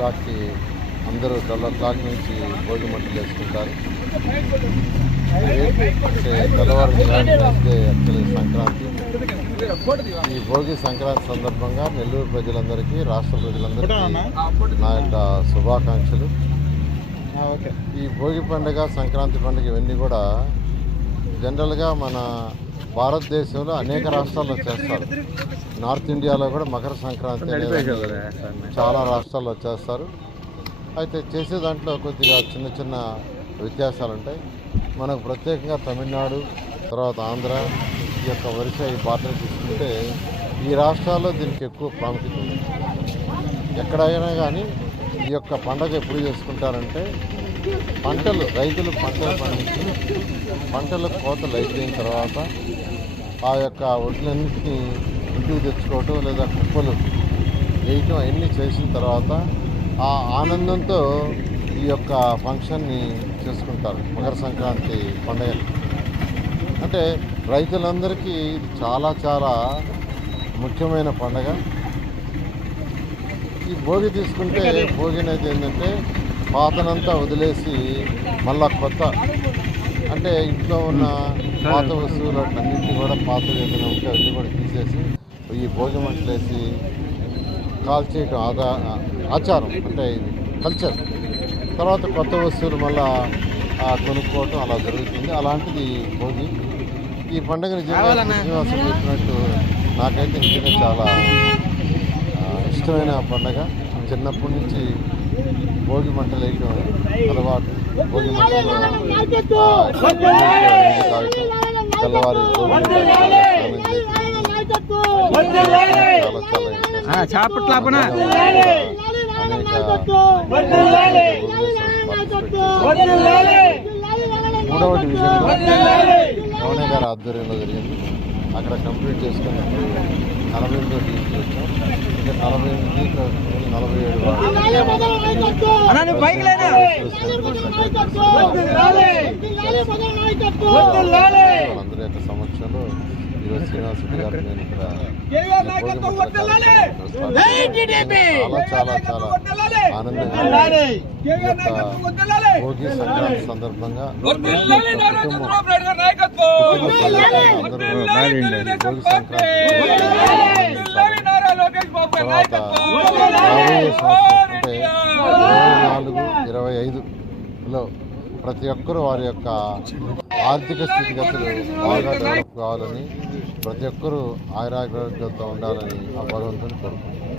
12 అందరూ 12 నుంచి భోగి మంటలు వేసుకుంటారు. తెల్లవారుజామున యాక్చువల్లీ సంక్రాంతి. ఈ భోగి సంక్రాంతి సందర్భంగా నెల్లూరు ప్రజలందరికీ, రాష్ట్ర ప్రజలందరికీ నా యొక్క శుభాకాంక్షలు. ఈ భోగి పండుగ, సంక్రాంతి పండుగ ఇవన్నీ కూడా జనరల్గా మన భారతదేశంలో అనేక రాష్ట్రాల్లో చేస్తారు. నార్త్ ఇండియాలో కూడా మకర సంక్రాంతి అనేది చాలా రాష్ట్రాల్లో చేస్తారు. అయితే చేసే దాంట్లో కొద్దిగా చిన్న చిన్న వ్యత్యాసాలు ఉంటాయి. మనకు ప్రత్యేకంగా తమిళనాడు, తర్వాత ఆంధ్ర, ఈ యొక్క వరుస ఈ బాటలు తీసుకుంటే ఈ రాష్ట్రాల్లో దీనికి ఎక్కువ ప్రాముఖ్యత ఉంది. ఎక్కడైనా కానీ ఈ యొక్క పండగ ఎప్పుడు చేసుకుంటారంటే రైతులు పంటలు పండించి పంటల కోతలు అయిపోయిన తర్వాత ఆ యొక్క వడ్లన్నింటినీ ఇంటికి తెచ్చుకోవటం లేదా కుప్పలు వేయటం అవన్నీ చేసిన తర్వాత ఆ ఆనందంతో ఈ యొక్క ఫంక్షన్ని చేసుకుంటారు. మకర సంక్రాంతి పండుగ అంటే రైతులందరికీ ఇది చాలా చాలా ముఖ్యమైన పండుగ. ఈ భోగి తీసుకుంటే భోగి అనేది ఏంటంటే పాతనంతా వదిలేసి మళ్ళా కొత్త, అంటే ఇంట్లో ఉన్న పాత వస్తువులు అన్నింటినీ కూడా పాత ఏదైనా ఉంటే అన్నీ కూడా తీసేసి ఈ భోగి మంటలు వేసి కాల్చేయటం ఆచారం, అంటే ఇది కల్చర్. తర్వాత కొత్త వస్తువులు మళ్ళా కొనుక్కోవటం అలా జరుగుతుంది. అలాంటిది భోగి. ఈ పండుగ నిజంగా శ్రీనివాసం చెప్పినట్టు నాకైతే నిజంగా చాలా ఇష్టమైన పండుగ. చిన్నప్పటి నుంచి భోగి మంటలు వేయటం అలవాటు. భోగి మంటలు తెల్లవారి మూడవ డివిజన్లో రమణ గారి ఆధ్వర్యంలో జరిగింది. అక్కడ కంప్లీట్ చేసుకుని 48వ డివిజన్ వచ్చాం. ఇంకా 48, 47 వాళ్ళందరి యొక్క సమక్షంలో ఈరోజు శ్రీనివాస్ రెడ్డి గారు నేను ఇక్కడ చాలా చాలా చాలా ఆనందంగా భోగి సంక్రాంతి సందర్భంగా భోగి సంక్రాంతి రాబోయే సంవత్సరం అంటే 24-25లో ప్రతి ఒక్కరూ వారి యొక్క ఆర్థిక స్థితిగతులు బాగా డెవలప్ కావాలని, ప్రతి ఒక్కరూ ఆయురారోగ్యాలతో ఉండాలని ఆ భగవంతుని కోరుకుంటున్నారు.